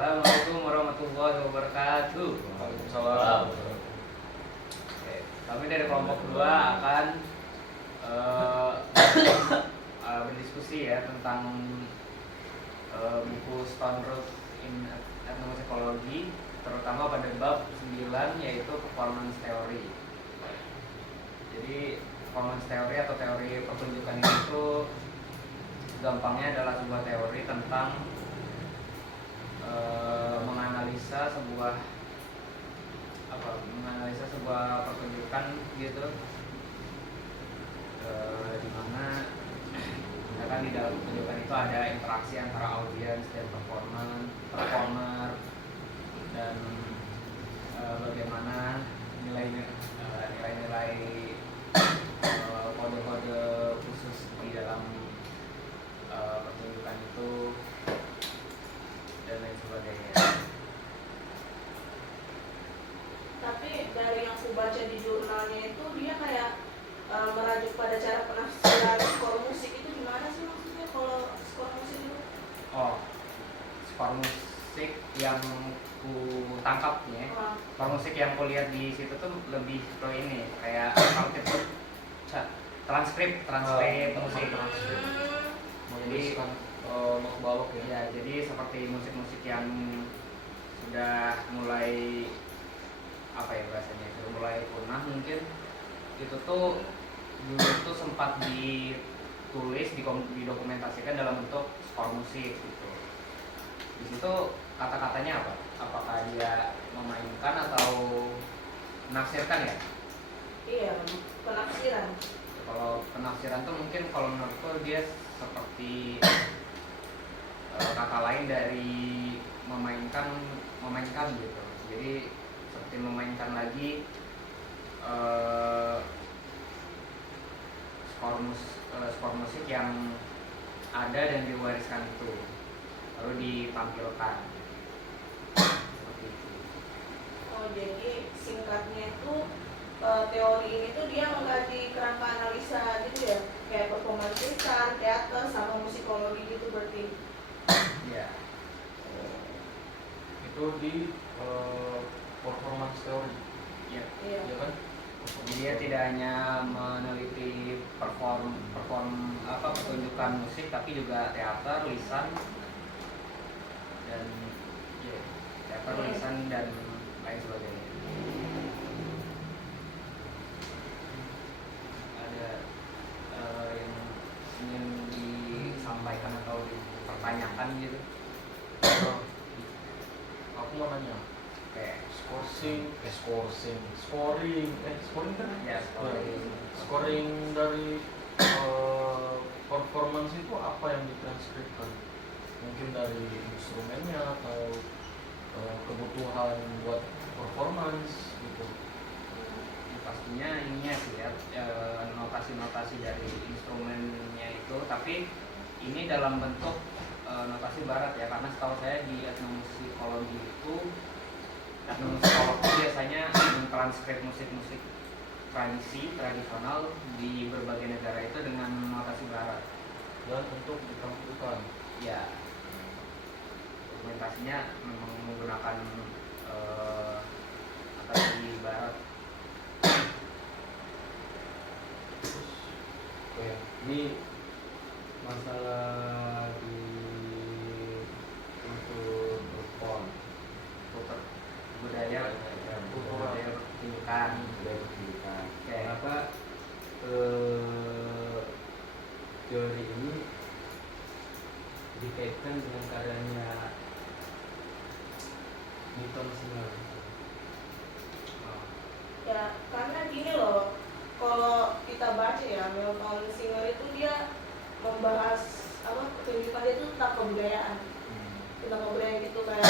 Assalamualaikum warahmatullahi wabarakatuh. Waalaikumsalam. Oke, kami dari kelompok 2 akan berdiskusi ya tentang buku Stone Road in Ethnomusicology, terutama pada bab 9 yaitu performance theory. Jadi performance theory atau teori pertunjukan itu gampangnya adalah sebuah teori tentang menganalisa sebuah pertunjukan gitu, di mana misalkan di dalam pertunjukan itu ada interaksi antara audiens dan performer dan bagaimana nilai-nilai kode-kode khusus di dalam pertunjukan itu dan lain sebagainya. Tapi dari yang aku baca di jurnalnya itu dia kayak merajuk pada cara penafsiran skor musik itu gimana sih maksudnya kalau skor musik itu? Oh, skor musik yang ku tangkap nih, skor musik yang ku lihat di situ tuh lebih ke ini kayak transkrip musik. Jadi balok ya. Ya, jadi seperti musik-musik yang sudah mulai sudah mulai punah mungkin, itu tuh dulu tuh sempat ditulis, didokumentasikan dalam bentuk skor musik gitu. Di situ kata-katanya apa? Apakah dia memainkan atau menafsirkan ya? Iya, penafsiran. Kalau penafsiran tuh mungkin kalau menurutku dia seperti kata lain dari memainkan gitu. Jadi seperti memainkan lagi skor musik yang ada dan diwariskan itu lalu ditampilkan seperti itu. Oh, jadi singkatnya itu teori ini tuh dia mengkaji kerangka analisa gitu ya, kayak performance lisan, teater, sama musikologi gitu berarti. Ya. Itu di performance theory. Ya. Iya. Ya kan? Jadi dia tidak hanya meneliti pertunjukan musik, tapi juga teater, lisan dan lisan dan lain sebagainya. Ada yang ingin disampaikan atau dipertanyakan gitu? Aku mau nanya. Kayak scoring kan? ya, Scoring dari performance itu apa yang ditranskripkan? Mungkin dari instrumennya atau kebutuhan buat performance gitu. Pastinya ininya sih ya, notasi-notasi dari instrumennya itu, tapi ini dalam bentuk notasi barat ya, karena setahu saya di etnomusikologi itu biasanya mentranskrip musik-musik tradisional di berbagai negara itu dengan notasi barat Dan untuk ditampilkan ya, dokumentasinya memang menggunakan notasi barat. Oke, ini masalah di untuk perform budaya pertunjukan. Kenapa teori ini dikaitkan dengan karyanya Milton Singer? Ya, karena gini loh, kalau kita baca ya, Milton Singer itu dia membahas pertunjukan itu tentang kebudayaan, tentang kebudayaan gitu kayak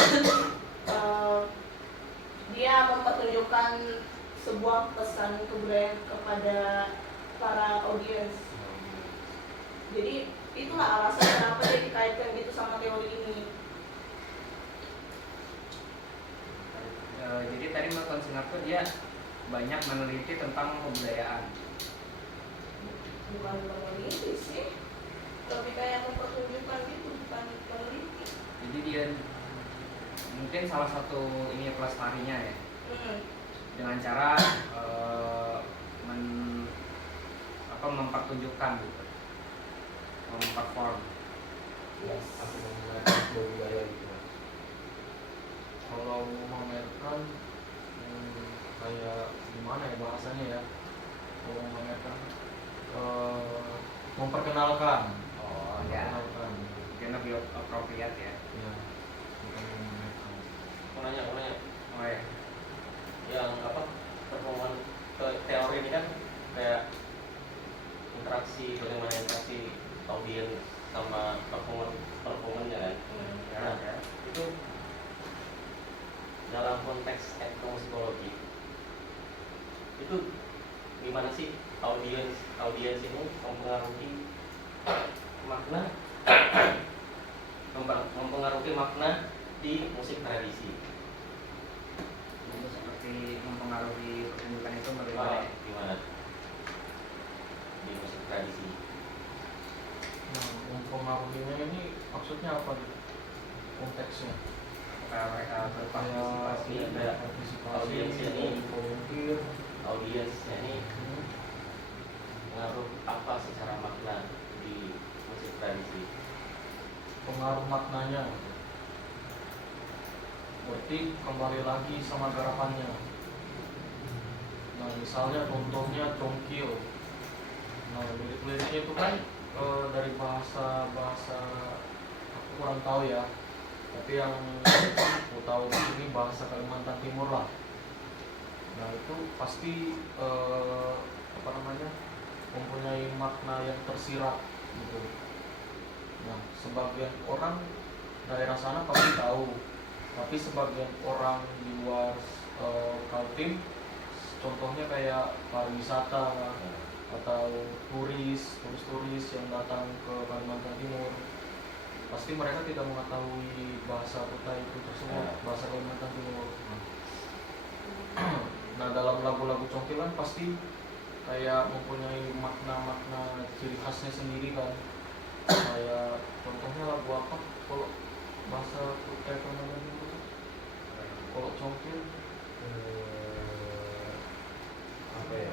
dia mempertunjukkan sebuah pesan kebudayaan kepada para audiens. Jadi itulah alasan kenapa dia dikaitkan gitu sama teori ini. Jadi tadi Milton Singer tuh dia banyak meneliti tentang kebudayaan. Bukan meneliti sih, lebih kayak mempertunjukkan gitu, bukan meneliti. Jadi dia mungkin salah satu ini pelestarinya ya, Hmm. dengan cara mempertunjukkan gitu, memperform. Yes. Aku menggunakan sebuah budaya gitu Mas. Kalau memamerkan kayak gimana ya bahasanya ya, kalau memamerkan memperkenalkan. Oh ya, Memperkenalkan. mungkin lebih appropriate ya. Ya, bukan memamerkan. Mau nanya Oh ya, yang apa performan ke teori ini kan kayak bagaimana interaksi audiens sama performernya kan. Hmm. ya, ya. Itu dalam konteks etnomusikologi itu gimana sih audiens ini mempengaruhi makna mempengaruhi makna di musik tradisi. Itu seperti mempengaruhi pertunjukan itu bagaimana ya? Gimana di musik tradisi? Nah, mempengaruhinya ini maksudnya apa gitu? Konteksnya? Apakah mereka berpartisipasi? Kayak Partisipasi, audiens ini, volunteer. audiensnya ini pengaruh apa secara makna di musik tradisi? Pengaruh maknanya berarti kembali lagi sama garapannya. Nah misalnya contohnya congkil. Nah lirik-liriknya itu kan dari bahasa aku kurang tahu ya, tapi yang aku tahu di sini bahasa Kalimantan Timur lah. Nah itu pasti mempunyai makna yang tersirat gitu. Nah, sebagian orang daerah sana pasti tahu, tapi sebagian orang di luar Kaltim, contohnya kayak pariwisata atau turis yang datang ke Kalimantan Timur, pasti mereka tidak mengetahui bahasa kota itu tersebut, bahasa Kalimantan Timur. Nah, dalam lagu-lagu congkil kan pasti kayak mempunyai makna-makna ciri khasnya sendiri kan. Kayak contohnya lagu apa kalau bahasa Kutai Kalimantan Timur, kalau congkil Apa ya?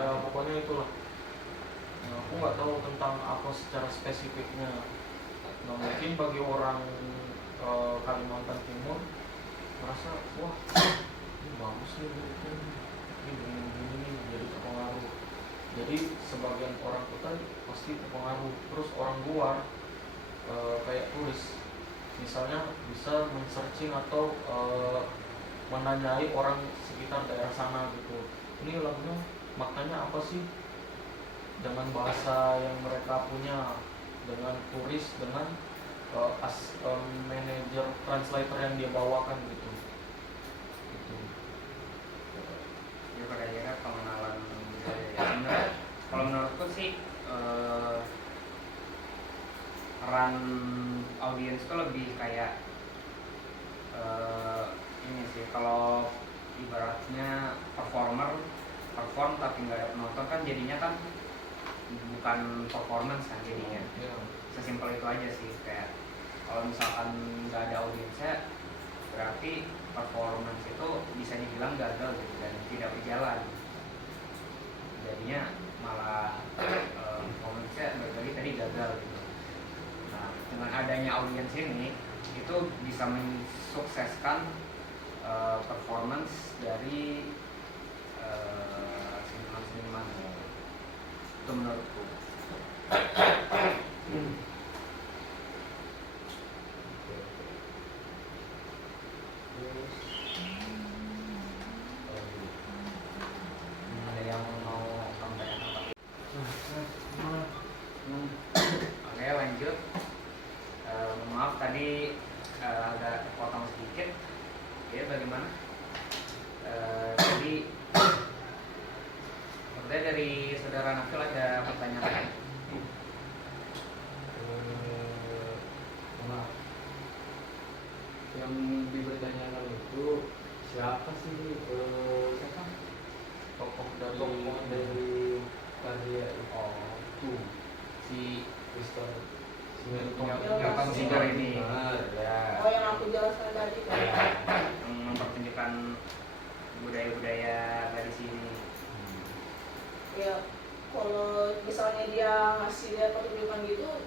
Ya pokoknya itulah. Nah, aku nggak tahu tentang apa secara spesifiknya. Nah mungkin bagi orang Kalimantan Timur merasa wah ini bagus nih liriknya, ini begini nih, jadi terpengaruh. Jadi sebagian orang kota pasti terpengaruh. Terus orang luar kayak turis misalnya bisa men-searching atau menanyai orang sekitar daerah sana gitu, ini lagunya maknanya apa sih, dengan bahasa yang mereka punya, dengan turis, dengan manajer translator yang dia bawakan gitu. Ya pada akhirnya pengenalan budaya ya. Sebenarnya kalau menurutku sih peran audiens itu lebih kayak ini sih, kalau ibaratnya perform tapi nggak ada penonton kan jadinya kan bukan performance kan jadinya. Ya. Sesimpel itu aja sih, kayak kalau misalkan nggak ada audiensnya berarti performance itu bisa dibilang gagal gitu dan tidak berjalan, jadinya malah performance-nya berarti tadi gagal gitu. Nah dengan adanya audiens ini itu bisa mensukseskan performance dari seniman-seniman, itu menurutku. Ada yang mau sampaikan apa? Oke lanjut. Mohon maaf tadi agak terpotong sedikit. Ya bagaimana? Jadi sebenarnya dari saudara Nafil ada pertanyaan. Maaf. Yang dipertanyakan itu siapa sih siapa? Ya kalau misalnya dia ngasih lihat pertunjukan gitu,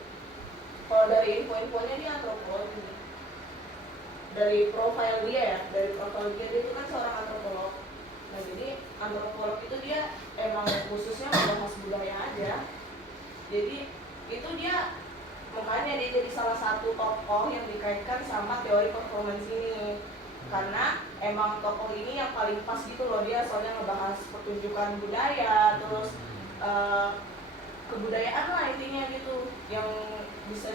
kalau dari info-infonya dia antropolog gitu. Dari profil dia ya, dari profil dia itu kan seorang antropolog. Nah jadi antropolog itu dia emang khususnya membahas budaya aja. Jadi itu dia, makanya dia jadi salah satu tokoh yang dikaitkan sama teori performance ini. Karena emang tokoh ini yang paling pas gitu loh, dia soalnya ngebahas pertunjukan budaya, terus kebudayaan lah intinya gitu, yang bisa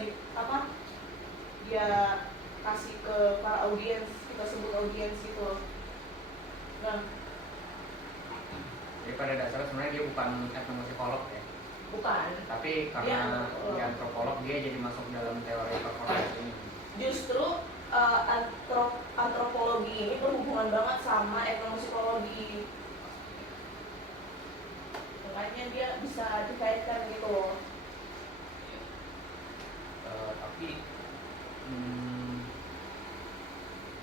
dia kasih ke para audiens, kita sebut audiens gitu. Nah, Jadi pada dasarnya sebenarnya dia bukan etnomusikolog ya, bukan. tapi karena dia antropolog dia jadi masuk dalam teori performance ini. Justru antropologi ini berhubungan banget sama etnomusikologi. Makanya dia bisa dikaitkan gitu loh. Tapi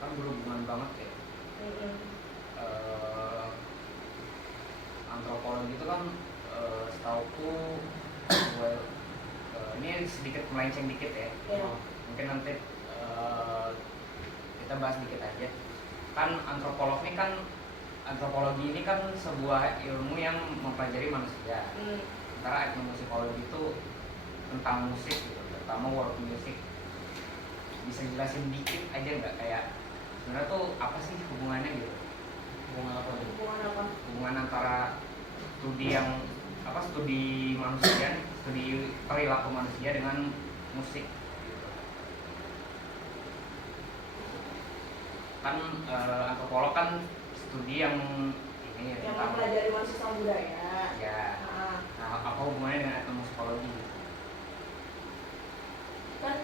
kan berhubungan banget ya. Antropologi itu kan setauku ini sedikit melenceng dikit ya. Ya. Mungkin nanti kita bahas dikit aja. Kan antropologi ini kan sebuah ilmu yang mempelajari manusia. Sementara etnomusikologi itu tentang musik gitu, terutama world music. Bisa jelasin dikit aja nggak, kayak sebenarnya tuh apa sih hubungannya gitu? Hubungan apa nih? Hubungan apa? Hubungan antara studi manusia, studi perilaku manusia dengan musik gitu. Kan antropolog kan studi yang ini Yang tentang mempelajari manusia sama budaya. ya. Nah, apa hubungannya dengan etnomusikologi? Kan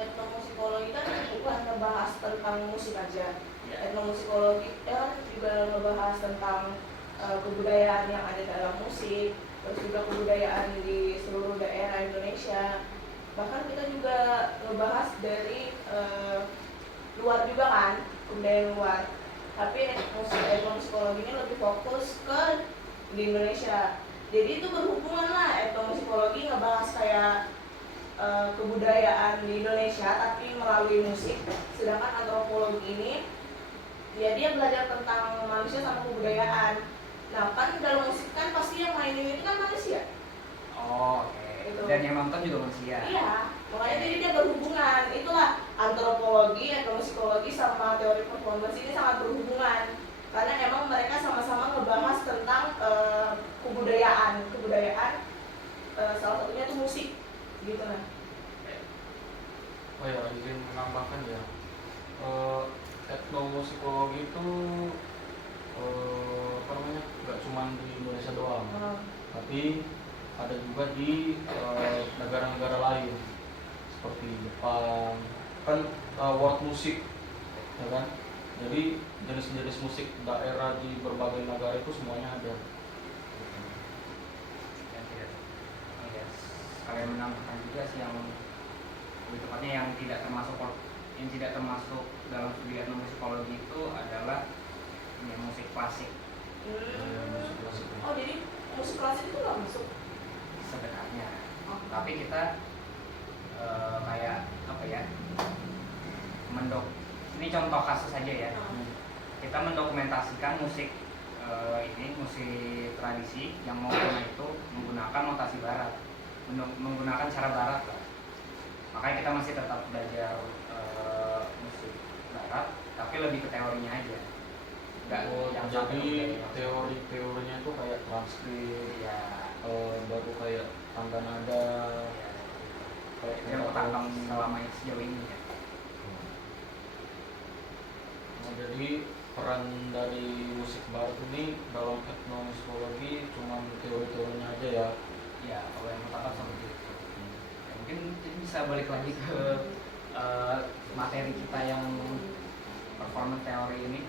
etnomusikologi kan bukan ngebahas tentang musik aja. Ya. Etnomusikologi kan juga ngebahas tentang kebudayaan yang ada dalam musik, terus juga kebudayaan di seluruh daerah Indonesia. Bahkan kita juga ngebahas dari luar juga kan, kebudayaan luar. Tapi etnomusikologi ini lebih fokus ke di Indonesia. Jadi itu berhubungan lah, etnomusikologi ngebahas kayak kebudayaan di Indonesia tapi melalui musik. Sedangkan antropologi ini ya dia belajar tentang manusia sama kebudayaan. Nah kan dalam musik kan pasti yang mainin itu kan manusia. Oh, oke. Gitu. Dan yang nonton juga manusia. Iya, makanya jadi dia berhubungan. Itulah antropologi, etnomusikologi sama teori performance ini sangat berhubungan. Karena emang mereka sama-sama ngebahas tentang kebudayaan salah satunya itu musik, gitu nah. Oh ya, izin menambahkan ya. Etnomusikologi itu nggak cuma di Indonesia doang, tapi ada juga di negara-negara lain seperti Jepang. Kan world music, ya kan? Jadi jenis-jenis musik daerah di berbagai negara itu semuanya ada. Sekalian menambahkan juga sih yang lebih tepatnya yang tidak termasuk dalam studi etnomusikologi itu adalah musik klasik. Musik klasik. Oh jadi musik klasik itu nggak masuk? Sebenarnya, tapi kita kayak apa ya, ini contoh kasus aja ya, kita mendokumentasikan musik musik tradisi yang menggunakan itu menggunakan notasi barat, menggunakan cara barat lah. Makanya kita masih tetap belajar musik barat, tapi lebih ke teorinya aja. Yang jadi teorinya itu kayak transkrip ya, baru kayak tangga nada, kayak yang ketangkang selama sejauh ini ya. Nah, jadi peran dari musik barat ini dalam etnomusikologi cuma teori-teorinya aja ya. Ya, kalau yang pertama seperti itu. Ya, mungkin bisa balik lagi ke materi kita yang performance teori ini.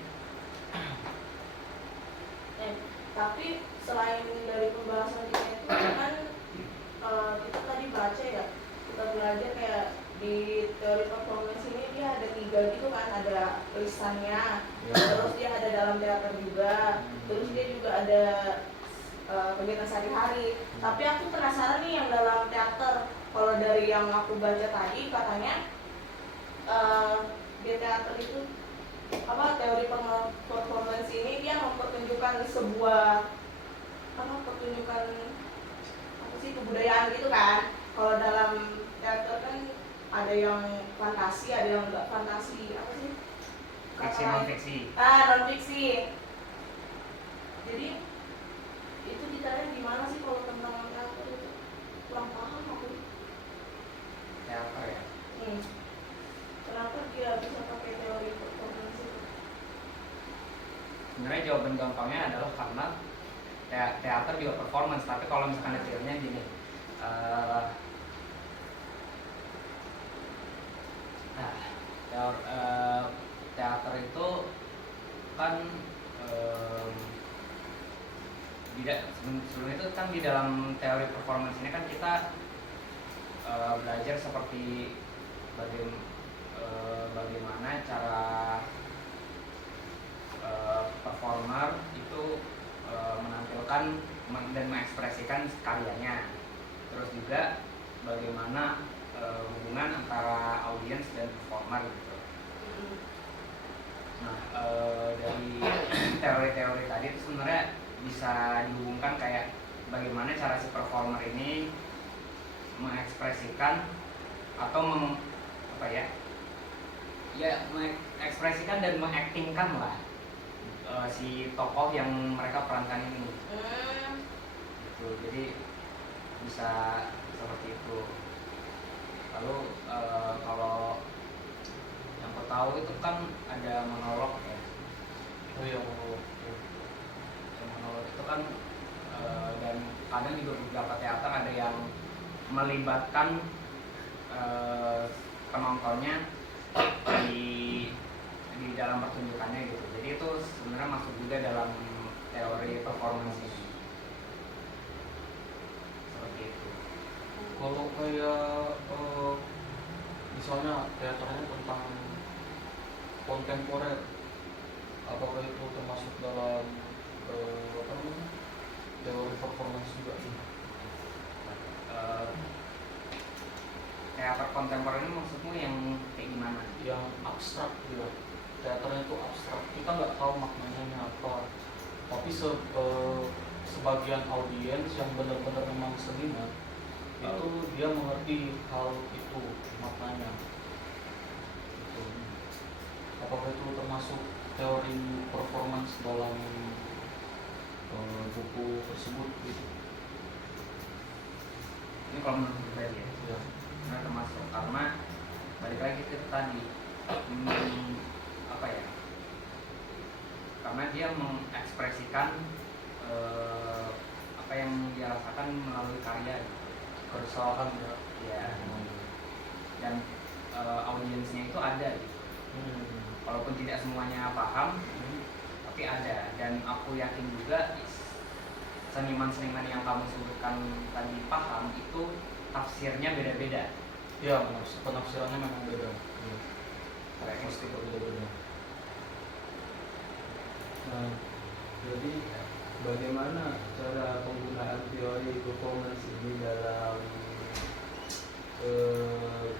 Tapi selain dari pembahasan kita itu kan kita tadi baca ya, kita belajar kayak di teori performance ini dia ada 3 gitu kan, ada lisannya, Ya. terus dia ada dalam teater juga, terus dia juga ada kegiatan sehari-hari. Tapi aku penasaran nih yang dalam teater. Kalau dari yang aku baca tadi katanya di teater itu teori performance ini dia mempertunjukkan sebuah pertunjukan kebudayaan gitu kan. Kalau dalam teater kan ada yang fantasi, ada yang enggak fantasi, Fiksi non fiksi. non fiksi. Jadi itu detailnya gimana sih kalau tentang teater itu? Kurang paham aku. Teater ya. Kenapa dia bisa pakai teori performance itu? Sebenarnya jawaban gampangnya adalah karena teater juga performance, tapi kalau misalkan detailnya gini, teater itu kan sebelum itu kan di dalam teori performance ini kan kita belajar seperti bagaimana cara performer itu menampilkan dan mengekspresikan karyanya, terus juga bagaimana hubungan antara audiens dan performer gitu. Nah, dari teori-teori tadi itu sebenarnya bisa dihubungkan kayak bagaimana cara si performer ini mengekspresikan atau mengekspresikan dan mengaktingkan lah si tokoh yang mereka perankan ini. Gitu. Jadi bisa seperti itu. Lalu kalau yang aku tahu itu kan ada monolog ya. Oh iya, monolog. Yang monolog itu kan dan kadang juga beberapa teater ada yang melibatkan penontonnya di dalam pertunjukannya gitu. Jadi itu sebenarnya masuk juga dalam teori performance ini. Seperti itu. Kalau kayak misalnya teaternya tentang kontemporer, apakah itu termasuk dalam teori performance juga sih? Teater kontemporer ini maksudmu yang kayak gimana? Yang abstrak gitu. Teaternya itu abstrak, kita nggak tahu maknanya apa, tapi sebagian audiens yang benar-benar memang seniman itu dia mengerti hal itu maknanya gitu. Apakah itu termasuk teori performance dalam buku tersebut gitu? Ini kalau menurut pribadi ya, sebenarnya termasuk, karena balik lagi ke tadi karena dia mengekspresikan apa yang dia rasakan melalui karya gitu. Keresahan ya. Dan audiensnya itu ada gitu. Walaupun tidak semuanya paham, tapi ada. Dan aku yakin juga seniman-seniman yang kamu sebutkan tadi paham itu tafsirnya beda-beda. Ya, penafsirannya memang beda. Pasti berbeda-beda. Nah, jadi bagaimana cara penggunaan teori performance ini dalam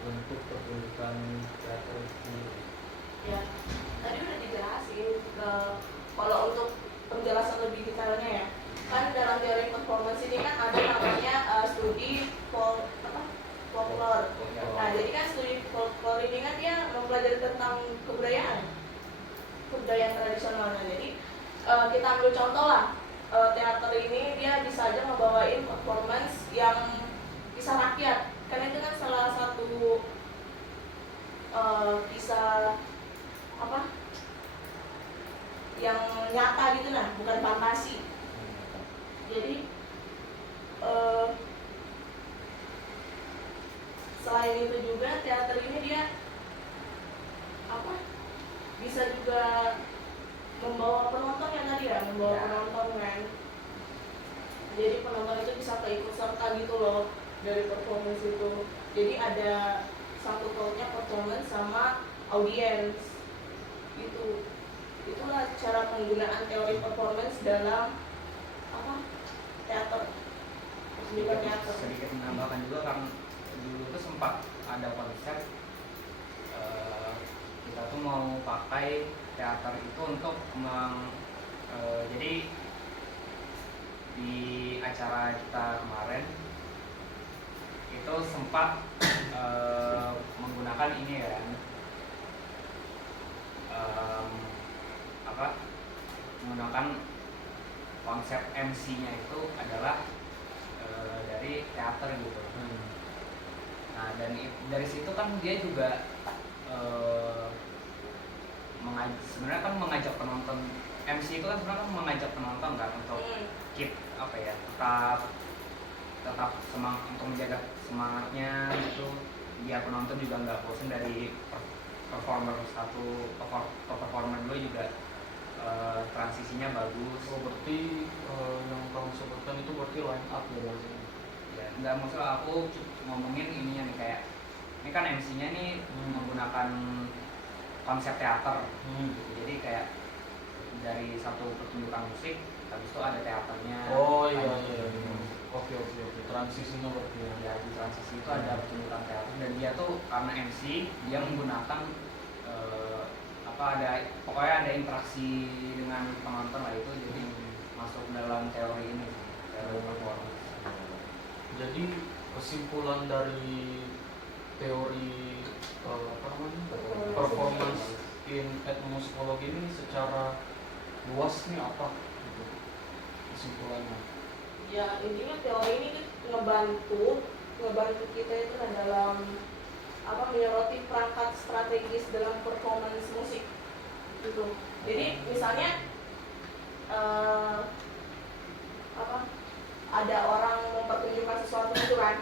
bentuk pertunjukan teater ini? Ya, tadi udah dijelasin. Kalau untuk penjelasan lebih detailnya ya, kan dalam teori performance ini kan ada namanya studi folklore. Nah, jadi kan studi folklore ini kan dia mempelajari tentang kebudayaan tradisionalnya. Jadi kita ambil contoh lah, teater ini dia bisa aja ngebawain performance yang kisah rakyat, karena itu kan salah satu kisah yang nyata gitu, nah bukan fantasi. Jadi selain itu juga teater ini dia bisa juga membawa penonton yang tadi ya, penonton kan. Jadi penonton itu bisa keikut serta gitu loh dari performance itu. Jadi ada satu pautnya performance sama audiens gitu. Itulah cara penggunaan teori performance dalam teater, pertunjukan teater. Sedikit menambahkan juga kan dulu tuh sempat ada konsep kita tuh mau pakai teater itu untuk jadi di acara kita kemarin itu sempat menggunakan ini ya menggunakan konsep MC-nya itu adalah dari teater gitu. Nah dari situ kan dia juga sebenarnya kan mengajak penonton. MC itu kan sebenarnya kan mengajak penonton kan untuk keep tetap semangat, untuk menjaga semangatnya gitu, biar penonton juga nggak bosan dari performer satu ke performer dua juga transisinya bagus. Oh, berarti yang kamu sebutkan itu berarti line up ya berarti? Ya nggak, maksud aku ngomongin ininya nih, kayak ini kan MC-nya nih menggunakan konsep teater gitu. Jadi kayak dari satu pertunjukan musik habis itu ada teaternya. Oh iya. Oke. Transisinya berarti ya. Ya di transisi itu ada pertunjukan teater, dan dia tuh karena MC dia menggunakan pokoknya ada interaksi dengan penonton lah, itu jadi masuk dalam teori ini, teori performance. Jadi kesimpulan dari teori performance in etnomusikologi ini secara luas nih apa gitu kesimpulannya? Ya intinya teori ini ngebantu kita itu dalam menyoroti perangkat strategis dalam performance musik gitu. Jadi misalnya ada orang mempertunjukkan sesuatu gitu kan.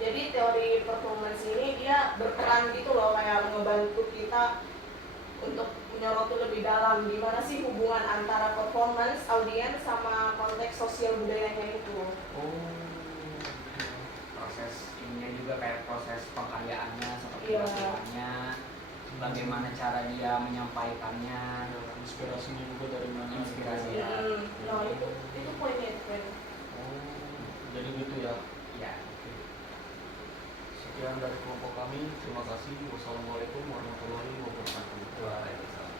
Jadi teori performance ini dia berperan gitu loh, kayak ngebantu kita untuk menyoroti lebih dalam gimana sih hubungan antara performance, audiens sama konteks sosial budayanya itu. Proses ininya juga kayak proses pengkaryaannya seperti Iya. latihannya, bagaimana cara dia menyampaikannya, Inspirasinya juga dari mana? Inspirasi. gitu. Nah itu poinnya kan. Jadi gitu ya. ya. Sekian dari kelompok kami. Terima kasih. Wassalamualaikum warahmatullahi wabarakatuh. Waalaikumsalam.